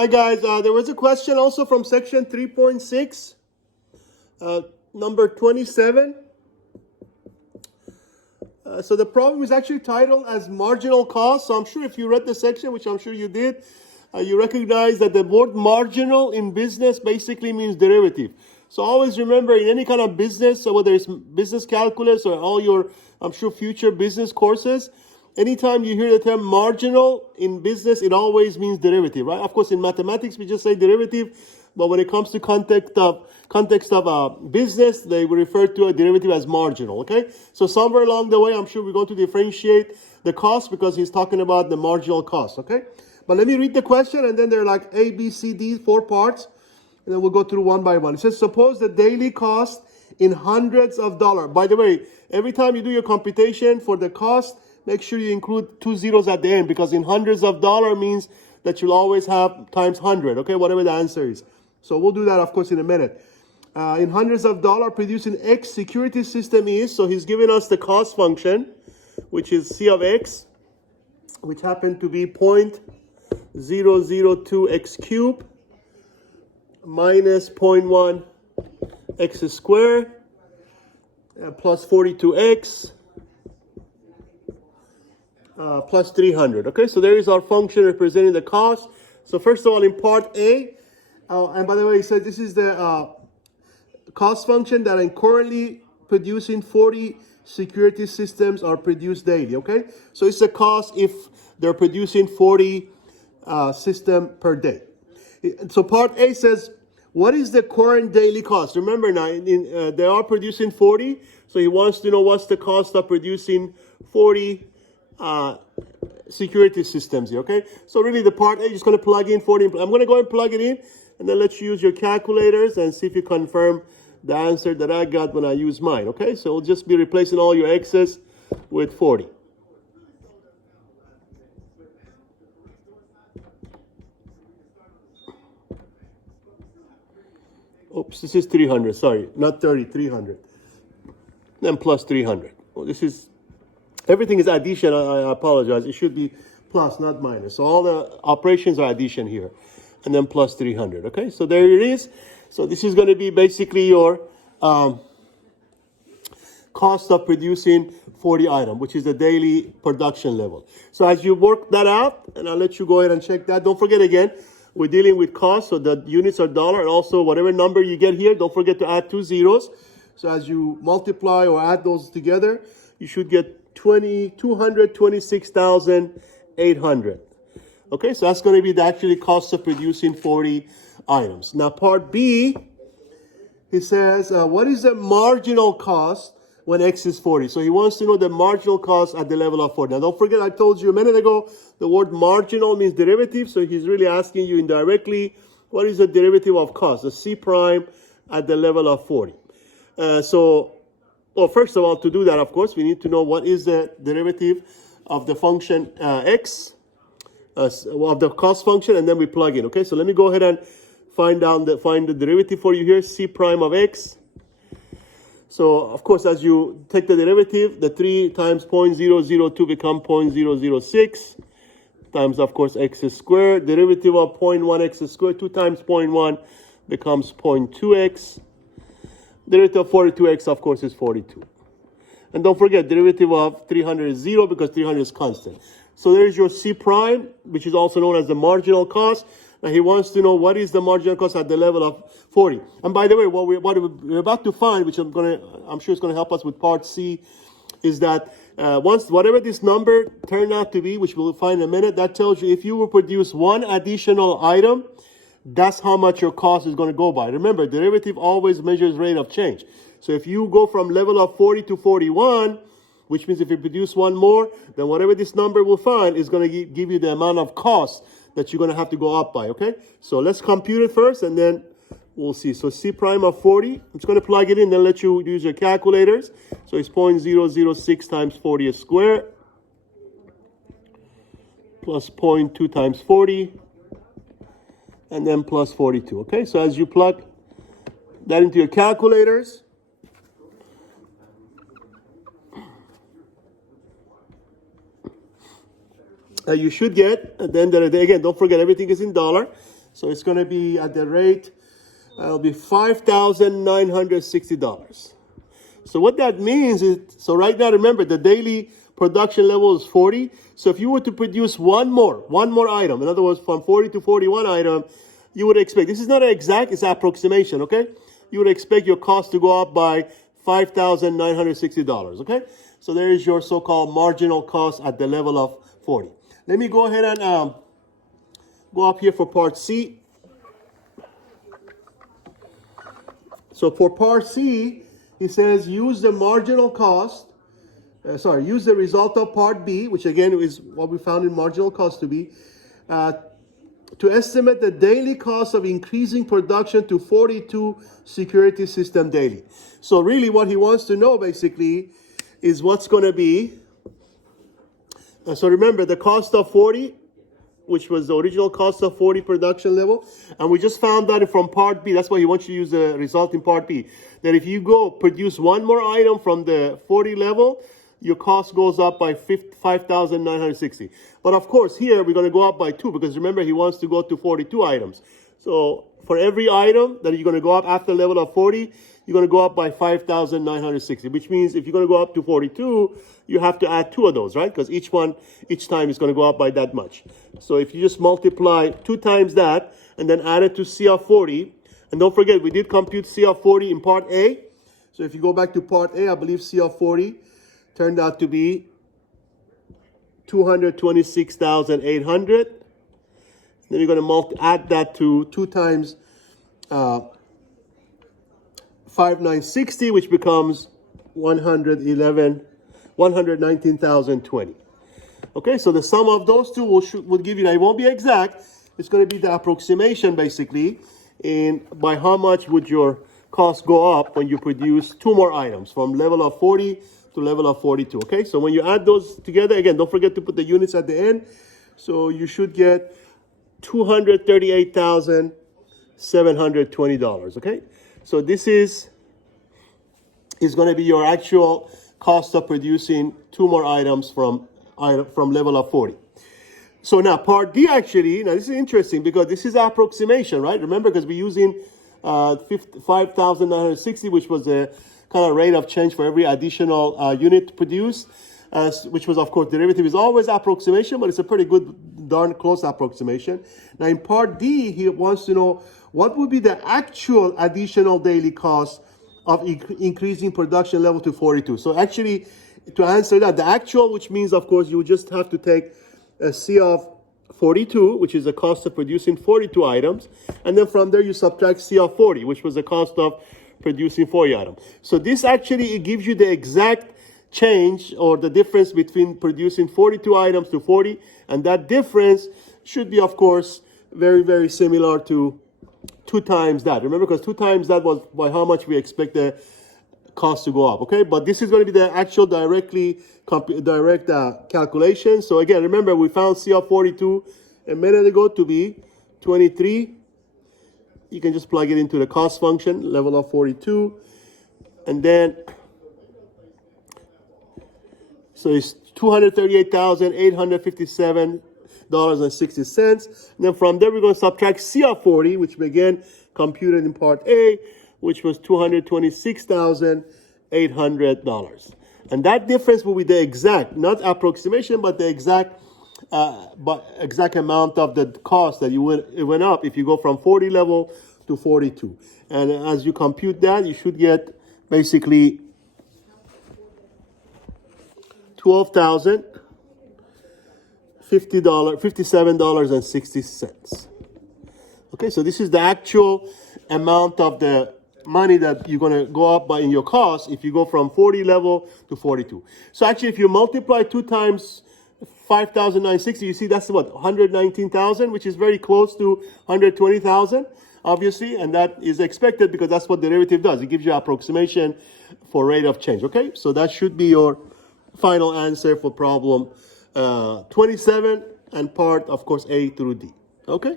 Hi guys, there was a question also from section 3.6, number 27. So the problem is actually titled as marginal cost. So I'm sure if you read the section, which I'm sure you did, you recognize that the word marginal in business basically means derivative. So always remember, in any kind of business, so whether it's business calculus or all your, I'm sure, future business courses, anytime you hear the term marginal in business, it always means derivative, right? Of course, in mathematics, we just say derivative, but when it comes to context of business, they will refer to a derivative as marginal, okay? So somewhere along the way, I'm sure we're going to differentiate the cost because he's talking about the marginal cost, okay? But let me read the question, and then there are like A, B, C, D, 4 parts, and then we'll go through one by one. It says, suppose the daily cost in hundreds of dollars. By the way, every time you do your computation for the cost, make sure you include 2 zeros at the end, because in hundreds of dollars means that you'll always have times 100, okay, whatever the answer is. So we'll do that, of course, in a minute. In hundreds of dollars, producing X security system is, so he's giving us the cost function, which is C of X, which happened to be 0.002 X cubed minus 0.1 X squared plus 42X plus 300. Okay, so there is our function representing the cost. So first of all, in part A, and by the way, so this is the cost function that I'm currently producing 40 security systems are produced daily, okay? So it's the cost if they're producing 40 system per day. So part A says, what is the current daily cost? Remember now, they are producing 40, so he wants to know what's the cost of producing 40 security systems here, okay? So really the part A is going to plug in 40. I'm going to go and plug it in, and then let you use your calculators and see if you confirm the answer that I got when I use mine, okay? So we'll just be replacing all your X's with 40. Oops, this is 300, sorry, not 30, 300. Then plus 300. Well, this is, everything is addition, I apologize. It should be plus, not minus. So all the operations are addition here. And then plus 300, okay? So there it is. So this is going to be basically your cost of producing 40 items, which is the daily production level. So as you work that out, and I'll let you go ahead and check that. Don't forget again, we're dealing with cost, so the units are dollar, and also whatever number you get here, don't forget to add 2 zeros. So as you multiply or add those together, you should get 226,800. Okay, so that's going to be the actual cost of producing 40 items. Now, part B, he says, what is the marginal cost when X is 40? So he wants to know the marginal cost at the level of 40. Now, don't forget, I told you a minute ago, the word marginal means derivative. So he's really asking you indirectly, what is the derivative of cost, the C prime at the level of 40? Well, first of all, to do that, of course, we need to know what is the derivative of the function X, of the cost function, and then we plug in. Okay, so let me go ahead and find the derivative for you here, C prime of X. So, of course, as you take the derivative, the 3 times 0.002 become 0.006 times, of course, X squared. Derivative of 0.1 X squared, 2 times 0.1 becomes 0.2X. Derivative of 42X, of course, is 42. And don't forget, derivative of 300 is 0 because 300 is constant. So there's your C prime, which is also known as the marginal cost. Now he wants to know what is the marginal cost at the level of 40. And by the way, what we're about to find, which I'm sure is going to help us with part C, is that once whatever this number turned out to be, which we'll find in a minute, that tells you if you will produce one additional item, that's how much your cost is going to go by. Remember, derivative always measures rate of change. So if you go from level of 40 to 41, which means if you produce one more, then whatever this number will find is going to give you the amount of cost that you're going to have to go up by, okay? So let's compute it first, and then we'll see. So C prime of 40, I'm just going to plug it in, then let you use your calculators. So it's 0.006 times 40 squared plus 0.2 times 40, and then plus 42, okay? So as you plug that into your calculators, you should get, at the end of the day, again, don't forget everything is in dollar. So it's going to be at the rate, it'll be $5,960. So what that means is, so right now, remember, the daily production level is 40. So if you were to produce one more item, in other words, from 40 to 41 item, you would expect, this is not exact, it's approximation, okay? You would expect your cost to go up by $5,960, okay? So there is your so-called marginal cost at the level of 40. Let me go ahead and go up here for part C. So for part C, it says use the marginal cost, use the result of part B, which again is what we found in marginal cost to be, to estimate the daily cost of increasing production to 42 security system daily. So really what he wants to know basically is what's going to be, so remember the cost of 40, which was the original cost of 40 production level. And we just found that from part B. That's why he wants you to use the result in part B. That if you go produce one more item from the 40 level, your cost goes up by $5,960. But of course, here we're going to go up by 2 because remember, he wants to go to 42 items. So for every item that you're going to go up after level of 40, you're going to go up by 5,960, which means if you're going to go up to 42, you have to add 2 of those, right? Because each time is going to go up by that much. So if you just multiply 2 times that and then add it to C of 40, and don't forget, we did compute C of 40 in part A. So if you go back to part A, I believe C of 40 turned out to be 226,800. Then you're going to add that to 2 times 5,960, which becomes 119,020. Okay, so the sum of those two will give you, now it won't be exact, it's going to be the approximation basically, in by how much would your cost go up when you produce 2 more items from level of 40 to level of 42. Okay, so when you add those together, again, don't forget to put the units at the end. So you should get $238,720. Okay, so this is going to be your actual cost of producing 2 more items from level of 40. So now part D actually, now this is interesting because this is approximation, right? Remember, because we're using 5,960, which was the kind of rate of change for every additional unit produced, which was, of course, derivative is always approximation, but it's a pretty good, darn close approximation. Now in part D, he wants to know what would be the actual additional daily cost of increasing production level to 42. So actually, to answer that, the actual, which means, of course, you would just have to take a C of 42, which is the cost of producing 42 items, and then from there you subtract C of 40, which was the cost of producing 40 items. So this actually, it gives you the exact change or the difference between producing 42 items to 40, and that difference should be, of course, very, very similar to 2 times that. Remember, because 2 times that was by how much we expect the cost to go up, okay? But this is going to be the actual direct calculation. So again, remember, we found C of 42 a minute ago to be 23. You can just plug it into the cost function, level of 42. And then, so it's $238,857.60. And then from there, we're going to subtract C of 40, which we again computed in part A, which was $226,800. And that difference will be the exact, not approximation, but the exact amount of the cost that it went up if you go from 40 level to 42. And as you compute that, you should get basically $57.60. Okay, so this is the actual amount of the money that you're going to go up by in your cost if you go from 40 level to 42. So actually, if you multiply 2 times 5,960, you see that's what, 119,000, which is very close to 120,000, obviously, and that is expected because that's what derivative does. It gives you approximation for rate of change. Okay, so that should be your final answer for problem 27 and part, of course, A through D. Okay.